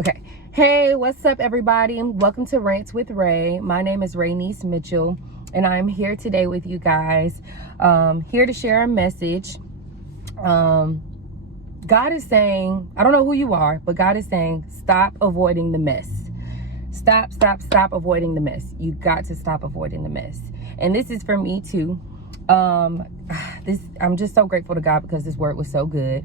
Okay. Hey, what's up, everybody? Welcome to Rants with Ray. My name is Rainice Mitchell, and I'm here today with you guys, here to share a message. God is saying, I don't know who you are, but God is saying, stop avoiding the mess. Stop avoiding the mess. You got to stop avoiding the mess. And this is for me too. I'm just so grateful to God because this word was so good.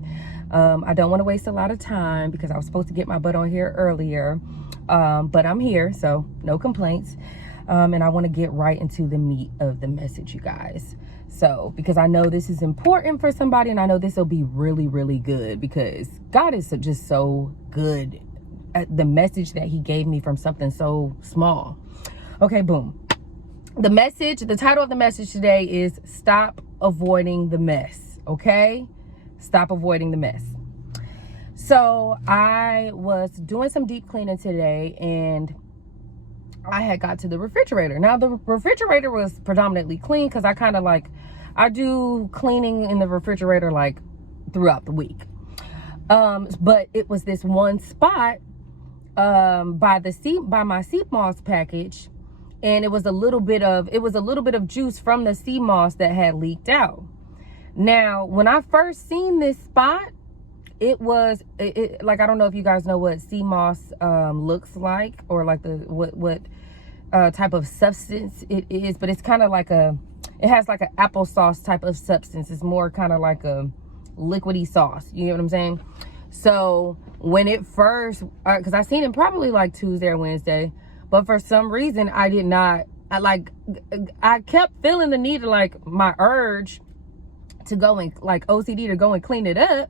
I don't want to waste a lot of time because I was supposed to get my butt on here earlier, but I'm here, so no complaints. And I want to get right into the meat of the message, you guys. So, because I know this is important for somebody, and I know this will be really, really good because God is just so good at the message that he gave me from something so small. Okay, boom. The title of the message today is Stop Avoiding the Mess, okay? Stop avoiding the mess. So I was doing some deep cleaning today, and I had got to the refrigerator. Now, the refrigerator was predominantly clean because I do cleaning in the refrigerator like throughout the week. But it was this one spot by my sea moss package, and it was a little bit of juice from the sea moss that had leaked out. Now, when I first seen this spot, it was like, I don't know if you guys know what sea moss looks like, or like what type of substance it is, but it's kind of like it has like an applesauce type of substance. It's more kind of like a liquidy sauce. You know what I'm saying? So when it first, because I seen it probably like Tuesday or Wednesday, but for some reason I kept feeling the need to, like, my urge to go and, like, OCD to go and clean it up,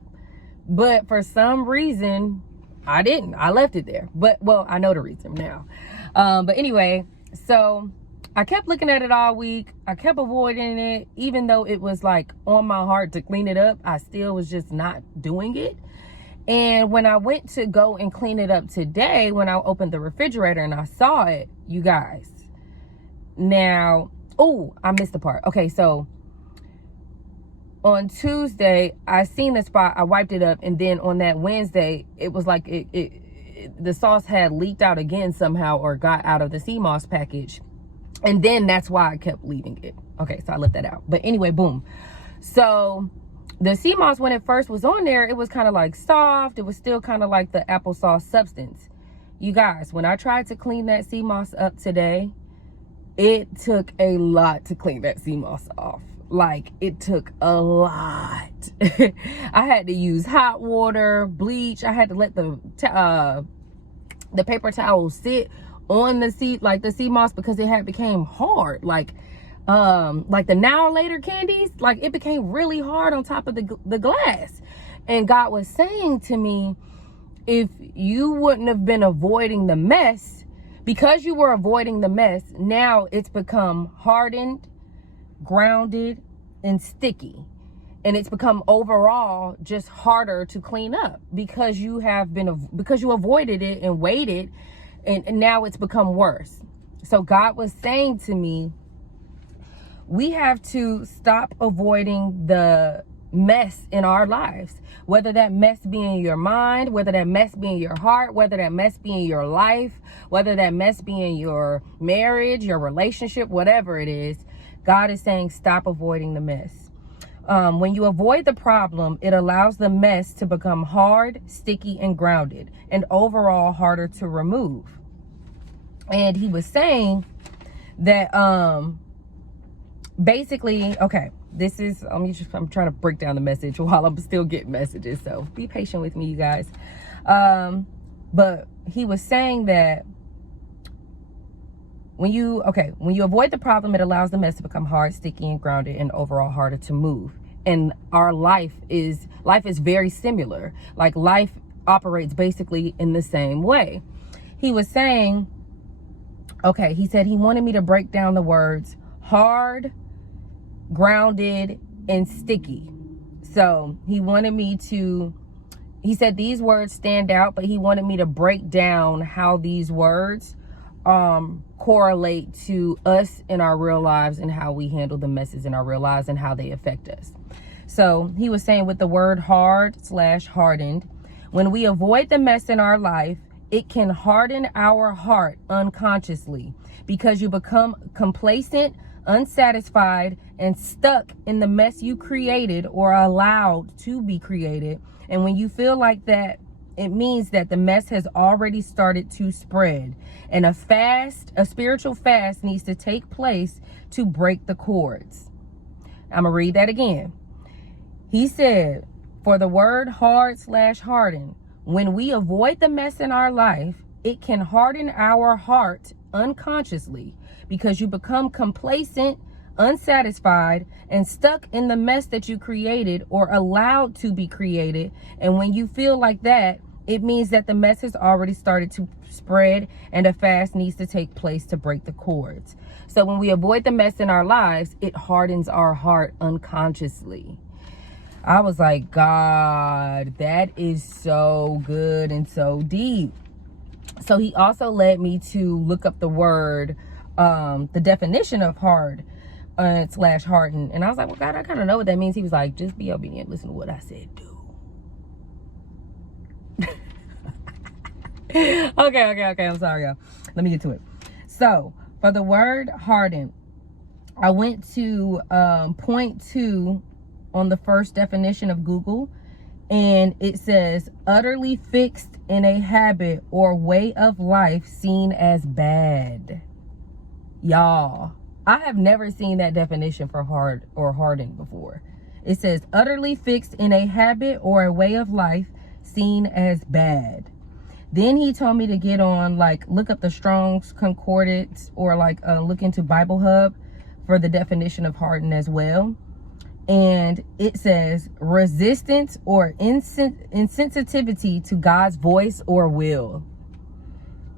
but for some reason I didn't. I left it there. But, well, I know the reason now. But anyway, so I kept looking at it all week. I kept avoiding it, even though it was like on my heart to clean it up. I still was just not doing it. And when I went to go and clean it up today, when I opened the refrigerator and I saw it, you guys. Now, oh, I missed the part. Okay, so on Tuesday, I seen the spot, I wiped it up, and then on that Wednesday, it was like the sauce had leaked out again somehow, or got out of the sea moss package. And then that's why I kept leaving it. Okay, so I left that out. But anyway, boom. So the sea moss, when it first was on there, it was kind of like soft. It was still kind of like the applesauce substance. You guys, when I tried to clean that sea moss up today, it took a lot to clean that sea moss off. Like, it took a lot. I had to use hot water, bleach. I had to let the paper towel sit on the sea moss because it had became hard. Like the Now or Later candies, like, it became really hard on top of the glass. And God was saying to me, if you wouldn't have been avoiding the mess, because you were avoiding the mess, now it's become hardened, grounded, and sticky. And it's become overall just harder to clean up because you avoided it and waited, and now it's become worse. So God was saying to me, we have to stop avoiding the mess in our lives, whether that mess be in your mind, whether that mess be in your heart, whether that mess be in your life, whether that mess be in your marriage, your relationship, whatever it is. God is saying, stop avoiding the mess. When you avoid the problem, it allows the mess to become hard, sticky, and grounded, and overall harder to remove. And he was saying that basically, okay, this is, I'm trying to break down the message while I'm still getting messages, so be patient with me, you guys. But he was saying that when you avoid the problem, it allows the mess to become hard, sticky, and grounded, and overall harder to move. And our life is very similar. Like, life operates basically in the same way. He was saying, okay, he said he wanted me to break down the words hard, grounded, and sticky. So he said these words stand out, but he wanted me to break down how these words correlate to us in our real lives, and how we handle the messes in our real lives, and how they affect us. So he was saying, with the word hard/hardened, when we avoid the mess in our life, it can harden our heart unconsciously because you become complacent, unsatisfied, and stuck in the mess you created or allowed to be created. And when you feel like that, it means that the mess has already started to spread. And a spiritual fast needs to take place to break the cords. I'm going to read that again. He said, for the word hard/harden, when we avoid the mess in our life, it can harden our heart unconsciously because you become complacent, unsatisfied, and stuck in the mess that you created or allowed to be created. And when you feel like that, it means that the mess has already started to spread and a fast needs to take place to break the cords. So when we avoid the mess in our lives, it hardens our heart unconsciously. I was like, God, that is so good and so deep. So he also led me to look up the word, the definition of hard/harden. And I was like, well, God, I kind of know what that means. He was like, just be obedient. Listen to what I said, do. Okay. I'm sorry, y'all. Let me get to it. So for the word harden, I went to point 2 on the first definition of Google, and it says utterly fixed in a habit or way of life seen as bad. Y'all, I have never seen that definition for hard or hardened before. It says utterly fixed in a habit or a way of life seen as bad. Then he told me to get on, look up the Strong's Concordance or look into Bible Hub for the definition of harden as well. And it says resistance or insensitivity to God's voice or will.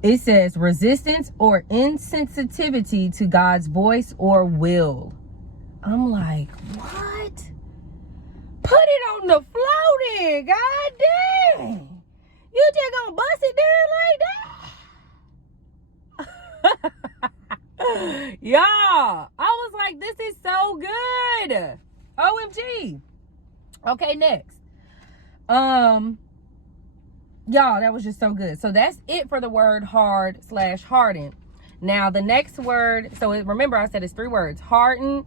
It says resistance or insensitivity to God's voice or will. I'm like, what? Put it on the floor then, God dang. You just gonna bust it down like that? Y'all, I was like, this is so good. OMG. Okay, next. Y'all, that was just so good. So that's it for the word hard/harden. Now the next word, so remember I said it's 3 words: hardened,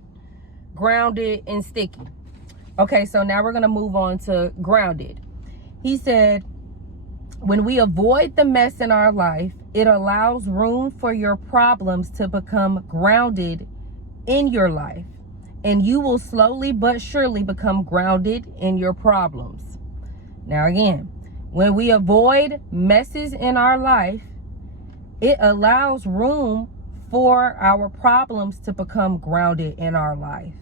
grounded, and sticky. Okay, so now we're gonna move on to grounded. He said, when we avoid the mess in our life, it allows room for your problems to become grounded in your life. And you will slowly but surely become grounded in your problems. Now again, when we avoid messes in our life, it allows room for our problems to become grounded in our life.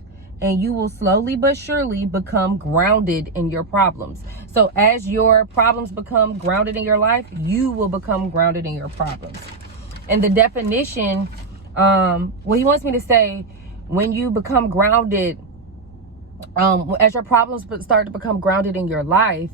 And you will slowly but surely become grounded in your problems. So as your problems become grounded in your life, you will become grounded in your problems. And the definition, he wants me to say, when you become grounded, as your problems start to become grounded in your life,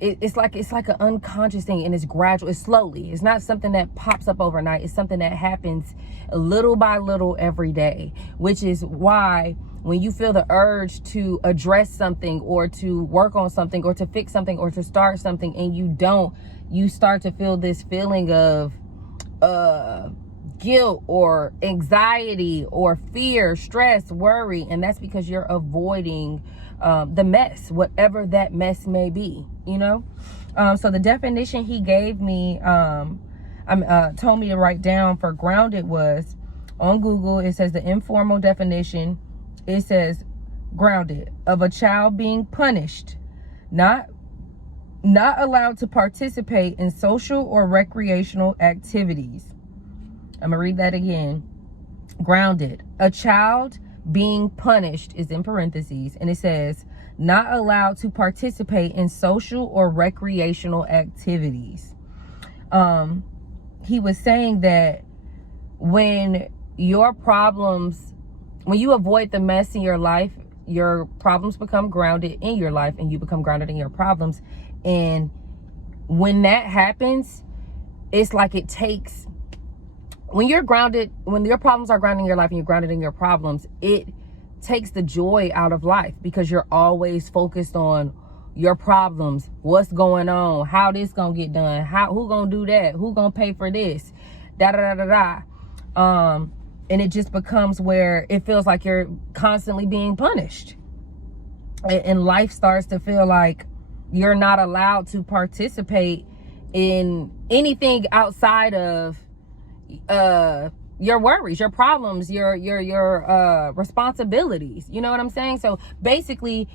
it's like an unconscious thing, and it's gradual. It's slowly. It's not something that pops up overnight. It's something that happens little by little every day, which is why when you feel the urge to address something or to work on something or to fix something or to start something and you don't, you start to feel this feeling of guilt or anxiety or fear, stress, worry, and that's because you're avoiding the mess, whatever that mess may be, so the definition he gave me, told me to write down for grounded was, on Google, it says the informal definition, it says grounded, of a child being punished, not allowed to participate in social or recreational activities. I'm gonna read that again. Grounded, a child being punished, is in parentheses, and it says not allowed to participate in social or recreational activities. He was saying that when you avoid the mess in your life, your problems become grounded in your life and you become grounded in your problems. And when that happens, it's like it takes, when you're grounded, when your problems are grounded in your life and you're grounded in your problems, it takes the joy out of life because you're always focused on your problems, what's going on, how this gonna get done, who gonna do that, who gonna pay for this, da da da da da. And it just becomes where it feels like you're constantly being punished, and life starts to feel like you're not allowed to participate in anything outside of your worries, your problems, your responsibilities. You know what I'm saying? So basically,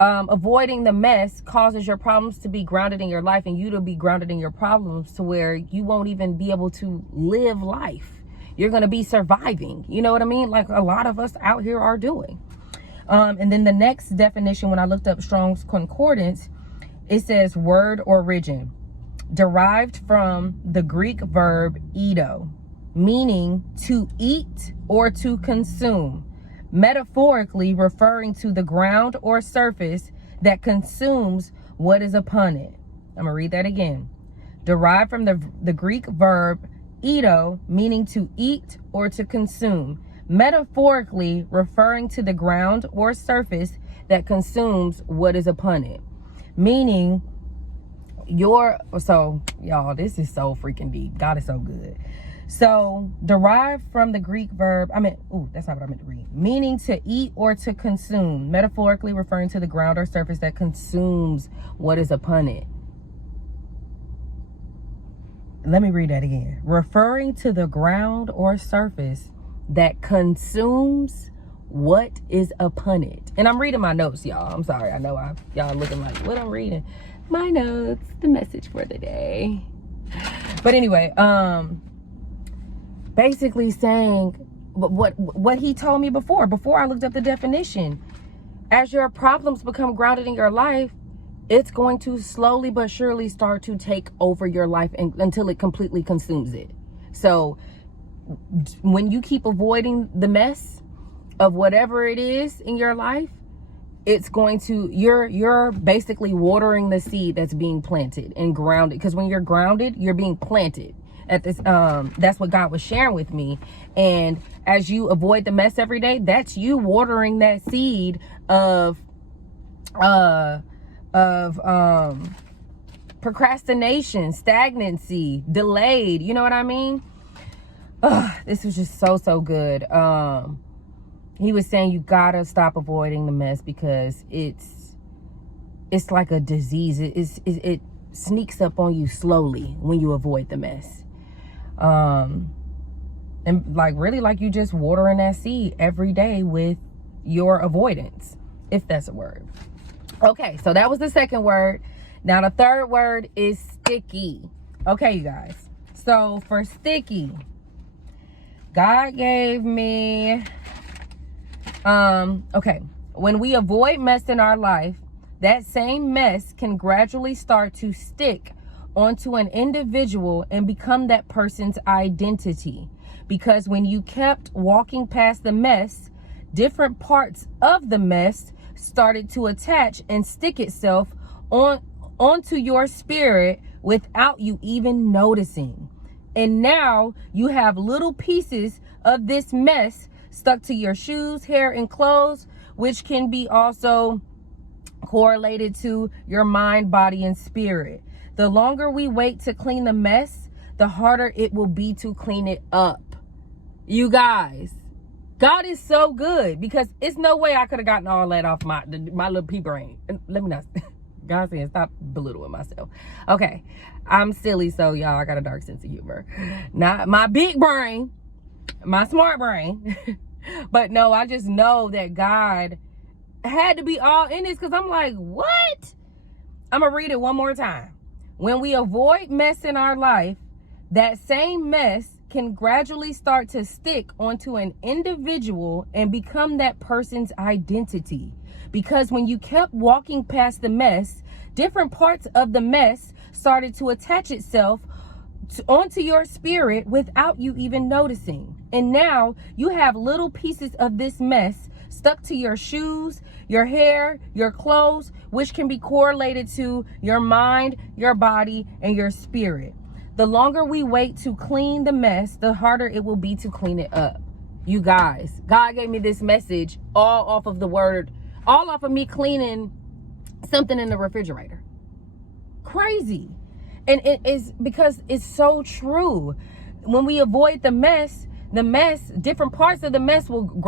avoiding the mess causes your problems to be grounded in your life, and you to be grounded in your problems, to where you won't even be able to live life. You're going to be surviving. You know what I mean? Like a lot of us out here are doing. And then the next definition, when I looked up Strong's Concordance, it says word origin, derived from the Greek verb edo, meaning to eat or to consume, metaphorically referring to the ground or surface that consumes what is upon it. I'm gonna read that again. Derived from the Greek verb edo, meaning to eat or to consume, metaphorically referring to the ground or surface that consumes what is upon it. Meaning so y'all, this is so freaking deep. God is so good. So derived from the Greek verb, that's not what I meant to read. Meaning to eat or to consume, metaphorically referring to the ground or surface that consumes what is upon it. Let me read that again. Referring to the ground or surface that consumes what is upon it. And I'm reading my notes, y'all. I'm sorry. I know y'all looking like, what I'm reading? My notes, the message for the day. But anyway, basically saying what he told me before I looked up the definition. As your problems become grounded in your life, it's going to slowly but surely start to take over your life until it completely consumes it. So when you keep avoiding the mess of whatever it is in your life, it's going to, you're basically watering the seed that's being planted and grounded. Because when you're grounded, you're being planted. At this, that's what God was sharing with me. And as you avoid the mess every day, that's you watering that seed of procrastination, stagnancy, delayed. You know what I mean? This was just so good. He was saying you gotta stop avoiding the mess, because it's like a disease. It sneaks up on you slowly when you avoid the mess. And like really, like you just watering that seed every day with your avoidance, if that's a word. Okay, so that was the second word. Now the third word is sticky. Okay, you guys. So for sticky, God gave me, okay, when we avoid mess in our life, that same mess can gradually start to stick onto an individual and become that person's identity. Because when you kept walking past the mess, different parts of the mess started to attach and stick itself onto your spirit without you even noticing. And now you have little pieces of this mess stuck to your shoes, hair, and clothes, which can be also correlated to your mind, body, and spirit. The longer we wait to clean the mess, the harder it will be to clean it up. You guys, God is so good, because it's no way I could have gotten all that off my little pea brain. Let me not, God saying, stop belittling myself. Okay, I'm silly, so y'all, I got a dark sense of humor. Not my big brain, my smart brain. But no, I just know that God had to be all in this, because I'm like, what? I'm going to read it one more time. When we avoid mess in our life, that same mess can gradually start to stick onto an individual and become that person's identity. Because when you kept walking past the mess, different parts of the mess started to attach itself onto your spirit without you even noticing. And now you have little pieces of this mess stuck to your shoes, your hair, your clothes, which can be correlated to your mind, your body, and your spirit. The longer we wait to clean the mess, the harder it will be to clean it up. You guys, God gave me this message all off of the word, all off of me cleaning something in the refrigerator. Crazy. And it is because it's so true. When we avoid the mess, different parts of the mess will grow.